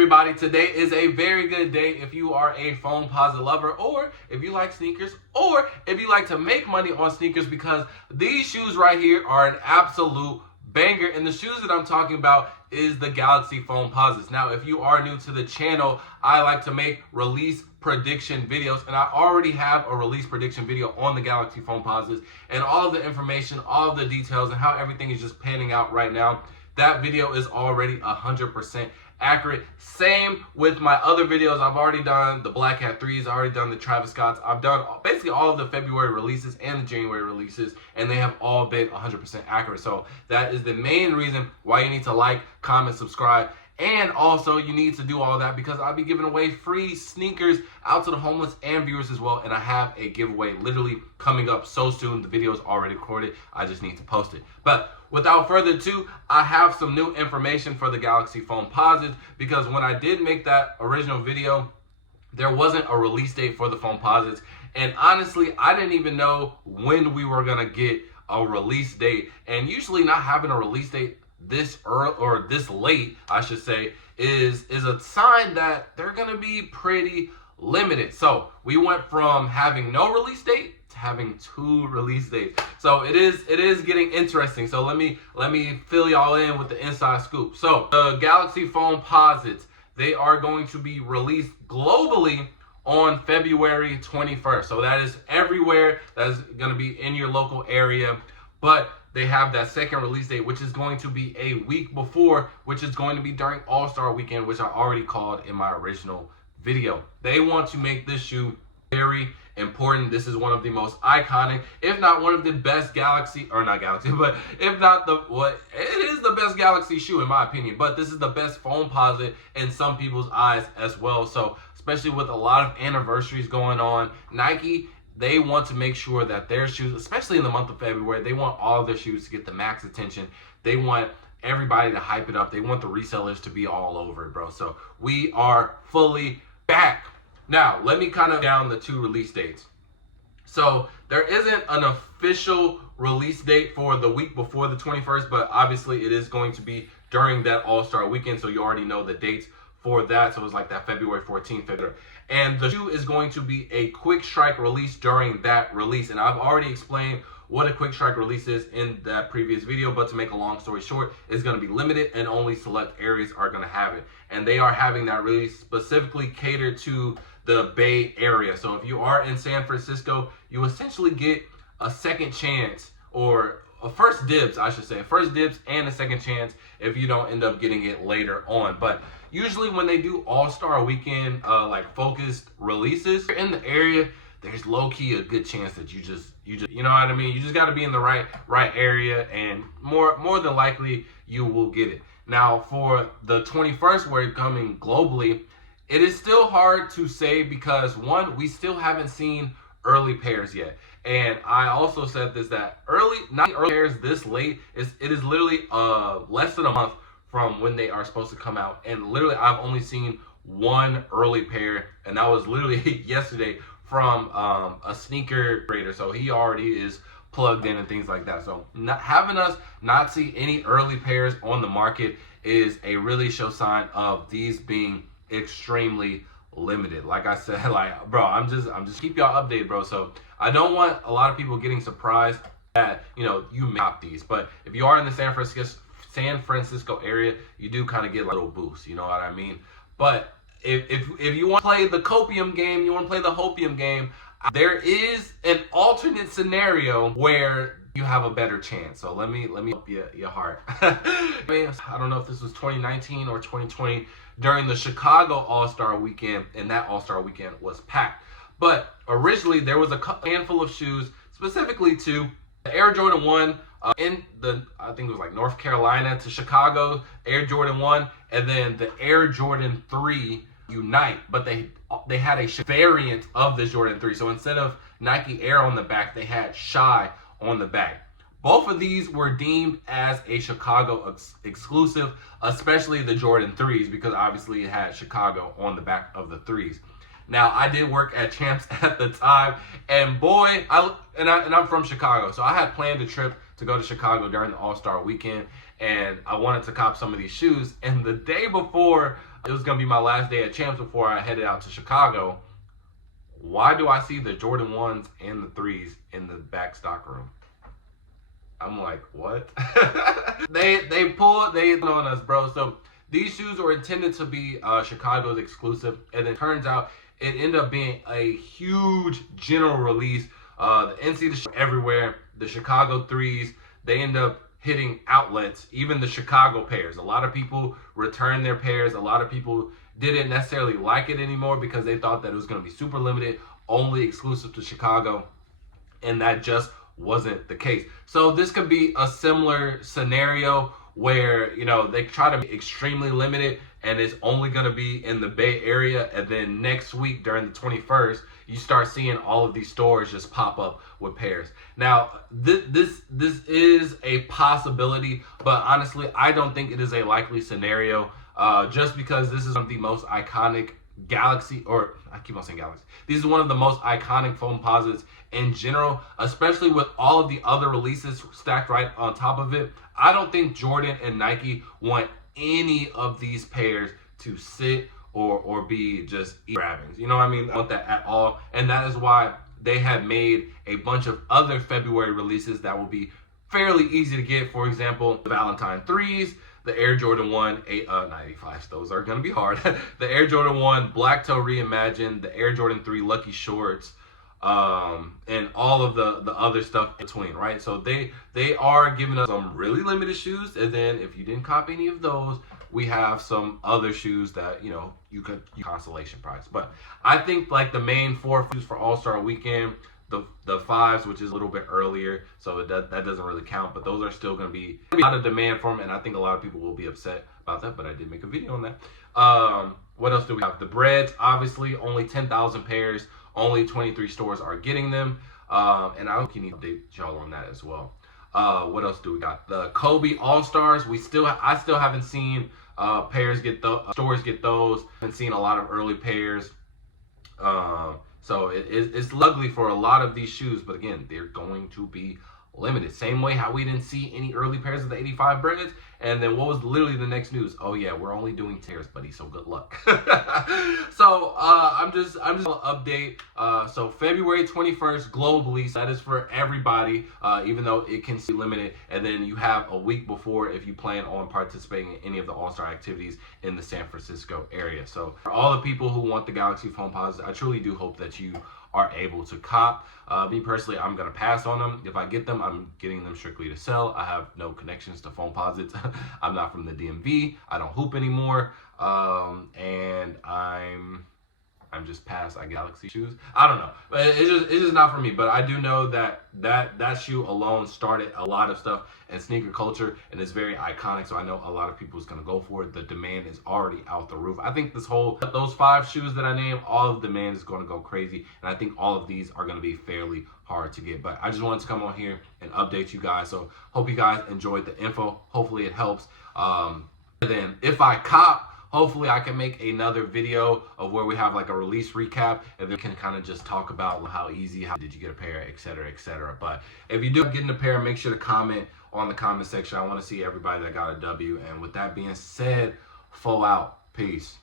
everybody? Today is a very good day if you are a Foamposite lover, or if you like sneakers, or if you like to make money on sneakers, because these shoes right here are an absolute banger. And the shoes that I'm talking about is the Galaxy Foamposites. Now, if you are new to the channel, I like to make release prediction videos, and I already have a release prediction video on the Galaxy Foamposites, and all of the information, all of the details, and how everything is just panning out right now. That video is already 100% accurate. Same with my other videos. I've already done the Black Hat 3s. I've already done the Travis Scotts. I've done basically all of the February releases and the January releases, and they have all been 100% accurate. So that is the main reason why you need to like, comment, subscribe. And also, you need to do all that because I'll be giving away free sneakers out to the homeless and viewers as well. And I have a giveaway literally coming up so soon. The video is already recorded. I just need to post it. But without further ado, I have some new information for the Galaxy Foamposites, because when I did make that original video, there wasn't a release date for the Foamposites. And honestly, I didn't even know when we were going to get a release date. And usually not having a release date this early, or this late, I should say, is a sign that they're gonna be pretty limited. So we went from having no release date to having 2 release dates. So it is getting interesting. So let me fill y'all in with the inside scoop. So the Galaxy Foamposites, they are going to be released globally on February 21st. So that is everywhere. That is gonna be in your local area, but they have that second release date, which is going to be a week before, which is going to be during All-Star Weekend, which I already called in my original video. They want to make this shoe very important. This is one of the most iconic, if not one of the best Galaxy, or not Galaxy, but if not it is the best Galaxy shoe in my opinion, but this is the best Foamposite in some people's eyes as well. So especially with a lot of anniversaries going on, Nike, they want to make sure that their shoes, especially in the month of February, they want all of their shoes to get the max attention. They want everybody to hype it up. They want the resellers to be all over it, bro. So we are fully back. Now, let me kind of down the 2 release dates. So there isn't an official release date for the week before the 21st, but obviously it is going to be during that All-Star Weekend. So you already know the dates for that. So it's like that February 14th, February. And the shoe is going to be a quick strike release during that release. And I've already explained what a quick strike release is in that previous video, but to make a long story short, it's going to be limited and only select areas are going to have it. And they are having that release specifically catered to the Bay Area. So if you are in San Francisco, you essentially get a second chance, or a first dibs, I should say, first dibs and a second chance if you don't end up getting it later on. But usually when they do All-Star Weekend, like focused releases in the area, there's low-key a good chance that you just, you know what I mean? You just got to be in the right area, and more than likely you will get it. Now for the 21st, where it's coming globally, it is still hard to say because one, we still haven't seen early pairs yet. And I also said this, that not early pairs this late, it is literally less than a month from when they are supposed to come out. And literally I've only seen 1 early pair, and that was literally yesterday from a sneaker trader. So he already is plugged in and things like that. So having us not see any early pairs on the market is a really show sign of these being extremely limited. Like I said, like, bro, I'm just keep y'all updated, bro. So I don't want a lot of people getting surprised that, you know, you may cop these. But if you are in the San Francisco area, you do kind of get a little boost, you know what I mean? But if you want to play the copium game, you want to play the hopium game, there is an alternate scenario where you have a better chance. So let me help your heart. I don't know if this was 2019 or 2020 during the Chicago All-Star Weekend, and that All-Star Weekend was packed. But originally there was a handful of shoes, specifically to the Air Jordan 1 in the, I think it was like North Carolina to Chicago, Air Jordan 1, and then the Air Jordan 3 Unite. But they had a variant of the Jordan 3. So instead of Nike Air on the back, they had Shy on the back. Both of these were deemed as a Chicago exclusive, especially the Jordan 3s, because obviously it had Chicago on the back of the 3s. Now, I did work at Champs at the time, and boy, I'm from Chicago, so I had planned a trip to go to Chicago during the All-Star Weekend, and I wanted to cop some of these shoes. And the day before it was going to be my last day at Champs before I headed out to Chicago. Why do I see the Jordan 1s and the 3s in the back stock room? I'm like, what? they on us, bro. So these shoes were intended to be Chicago's exclusive, and it turns out it ended up being a huge general release. The NC the everywhere. The Chicago 3s, they end up hitting outlets, even the Chicago pairs. A lot of people returned their pairs. A lot of people didn't necessarily like it anymore because they thought that it was going to be super limited, only exclusive to Chicago, and that just wasn't the case. So this could be a similar scenario where, you know, they try to be extremely limited and it's only going to be in the Bay Area, and then next week during the 21st you start seeing all of these stores just pop up with pairs. Now this is a possibility, but honestly I don't think it is a likely scenario, just because this is one of the most iconic Galaxy, or I keep on saying Galaxy. This is one of the most iconic Foamposites in general, especially with all of the other releases stacked right on top of it. I don't think Jordan and Nike want any of these pairs to sit or be just grabbings. You know what I mean? I don't want that at all. And that is why they have made a bunch of other February releases that will be fairly easy to get. For example, the Valentine 3s, the Air Jordan 1, 95s, those are going to be hard. The Air Jordan 1 Black Toe Reimagined, the Air Jordan 3 Lucky Shorts, and all of the other stuff between, right? So they are giving us some really limited shoes, and then if you didn't copy any of those, we have some other shoes that, you know, you could consolation price. But I think like the main 4 shoes for All-Star Weekend, the 5s, which is a little bit earlier, so that doesn't really count, but those are still going to be a lot of demand for them, and I think a lot of people will be upset about that, but I did make a video on that. What else do we have? The Breads, obviously, only 10,000 pairs, only 23 stores are getting them, and I think you need to update y'all on that as well. What else do we got? The Kobe All-Stars, I still haven't seen pairs get those, stores get those. I haven't seen a lot of early pairs. So it's ugly for a lot of these shoes, but again, they're going to be limited. Same way how we didn't see any early pairs of the 85 Breads, and then what was literally the next news? Oh yeah, we're only doing pairs, buddy, so good luck. So I'm just gonna update. So February 21st globally, so that is for everybody, even though it can be limited, and then you have a week before if you plan on participating in any of the All-Star activities in the San Francisco area. So for all the people who want the Galaxy Foamposites, I truly do hope that you are able to cop. Me personally, I'm gonna pass on them. If I get them, I'm getting them strictly to sell. I have no connections to Foamposites. I'm not from the DMV. I don't hoop anymore, and I'm just past Galaxy shoes. I don't know, but it's just not for me. But I do know that shoe alone started a lot of stuff in sneaker culture, and it's very iconic. So I know a lot of people is gonna go for it. The demand is already out the roof. I think those 5 shoes that I named, all of the demand is gonna go crazy, and I think all of these are gonna be fairly hard to get. But I just wanted to come on here and update you guys. So hope you guys enjoyed the info. Hopefully it helps. Then if I cop, hopefully I can make another video of where we have like a release recap, and then we can kind of just talk about how did you get a pair, etc., etc. But if you do get in a pair, make sure to comment on the comment section. I want to see everybody that got a W. And with that being said, full out. Peace.